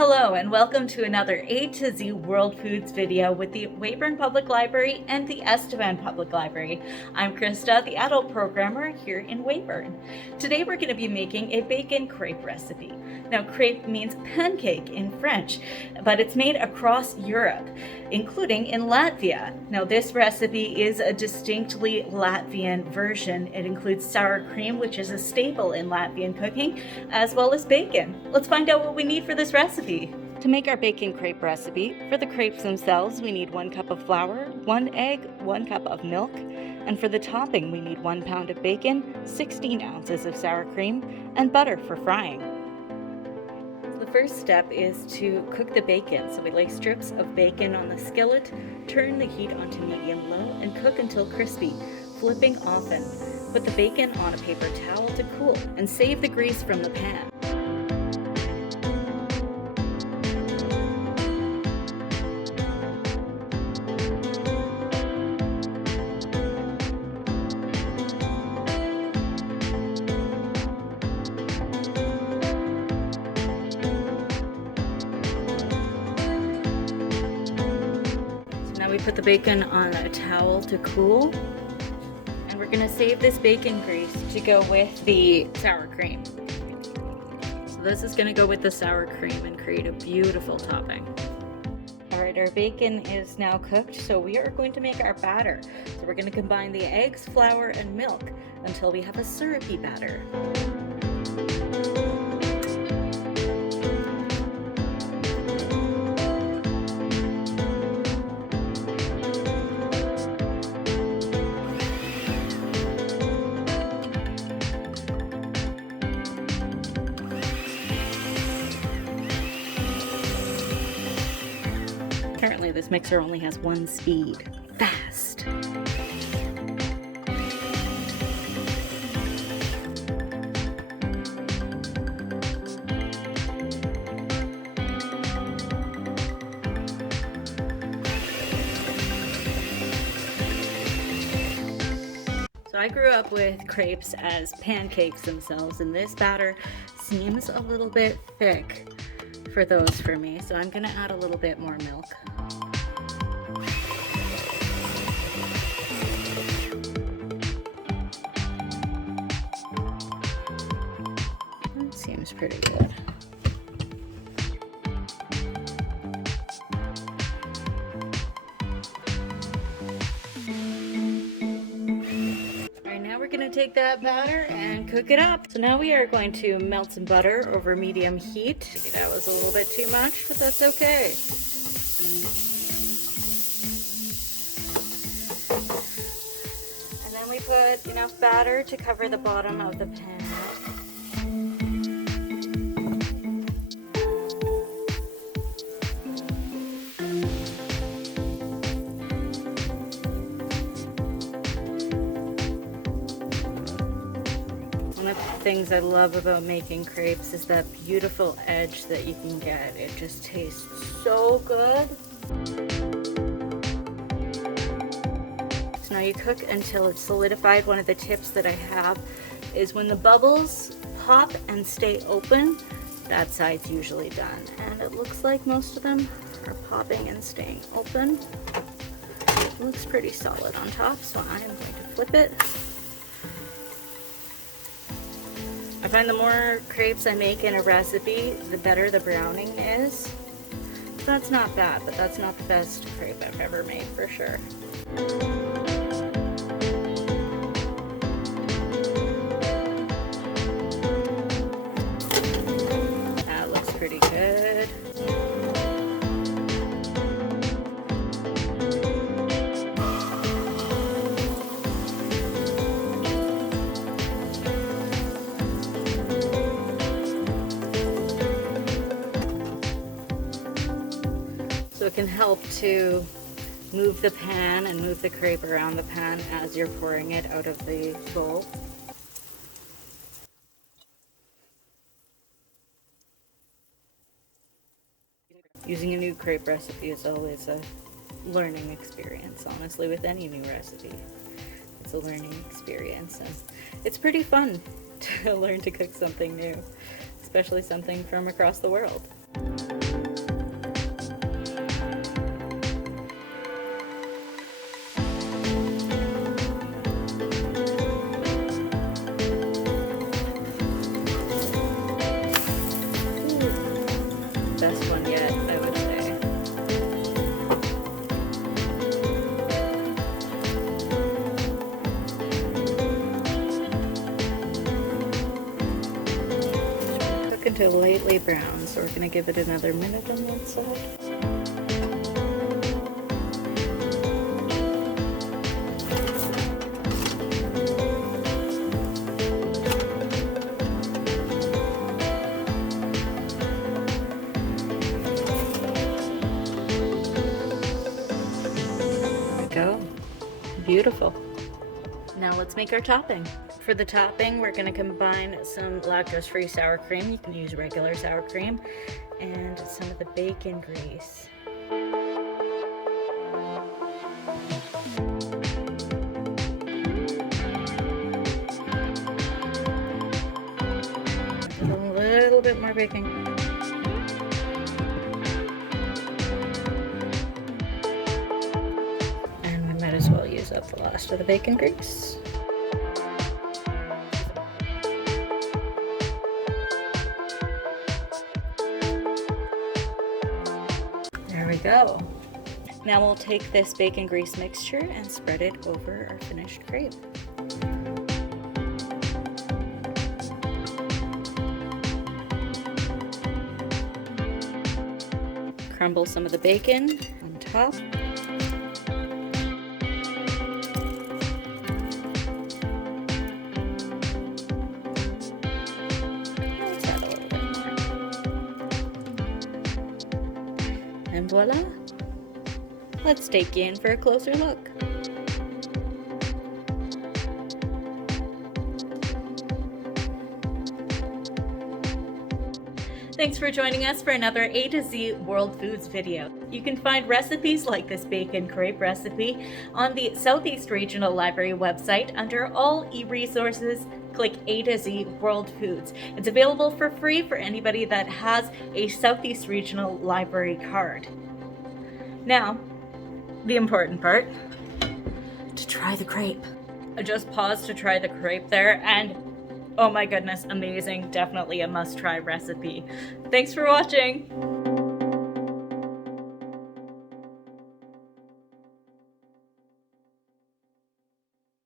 Hello and welcome to another A to Z World Foods video with the Weyburn Public Library and the Estevan Public Library. I'm Krista, the adult programmer here in Weyburn. Today we're going to be making a bacon crepe recipe. Now crepe means pancake in French, but it's made across Europe, including in Latvia. Now this recipe is a distinctly Latvian version. It includes sour cream, which is a staple in Latvian cooking, as well as bacon. Let's find out what we need for this recipe. To make our bacon crepe recipe, for the crepes themselves we need 1 cup of flour, 1 egg, 1 cup of milk, and for the topping we need 1 pound of bacon, 16 ounces of sour cream, and butter for frying. The first step is to cook the bacon. So we lay strips of bacon on the skillet, turn the heat onto medium-low, and cook until crispy, flipping often. Put the bacon on a paper towel to cool, and save the grease from the pan. We put the bacon on a towel to cool, and we're going to save this bacon grease to go with the sour cream. So this is going to go with the sour cream and create a beautiful topping. Alright, our bacon is now cooked, so we are going to make our batter. So we're going to combine the eggs, flour, and milk until we have a syrupy batter. Currently, this mixer only has one speed, fast. So I grew up with crepes as pancakes themselves, and this batter seems a little bit thick for those for me, so I'm gonna add a little bit more milk. That seems pretty good. Alright, now we're gonna take that batter and cook it up. So now we are going to melt some butter over medium heat. Maybe that was a little bit too much, but that's okay. And then we put enough batter to cover the bottom of the pan. One of the things I love about making crepes is that beautiful edge that you can get. It just tastes so good. So now you cook until it's solidified. One of the tips that I have is when the bubbles pop and stay open, that side's usually done. And it looks like most of them are popping and staying open. It looks pretty solid on top, so I am going to flip it. I find the more crepes I make in a recipe, the better the browning is. So that's not bad, but that's not the best crepe I've ever made for sure. That looks pretty good. So it can help to move the pan and move the crepe around the pan as you're pouring it out of the bowl. Using a new crepe recipe is always a learning experience, honestly, with any new recipe. It's a learning experience, and it's pretty fun to learn to cook something new, especially something from across the world. to lightly brown, so we're going to give it another minute on one side. Go. Beautiful. Now let's make our topping. For the topping, we're going to combine some lactose-free sour cream. You can use regular sour cream, and some of the bacon grease. A little bit more bacon. Might as well use up the last of the bacon grease. There we go. Now we'll take this bacon grease mixture and spread it over our finished crepe. Crumble some of the bacon on top. And voila! Let's take you in for a closer look. Thanks for joining us for another A to Z World Foods video. You can find recipes like this bacon crepe recipe on the Southeast Regional Library website under all e-resources. Click A to Z World Foods. It's available for free for anybody that has a Southeast Regional Library card. Now, the important part, to try the crepe. I just paused to try the crepe there, and oh my goodness, amazing. Definitely a must-try recipe. Thanks for watching.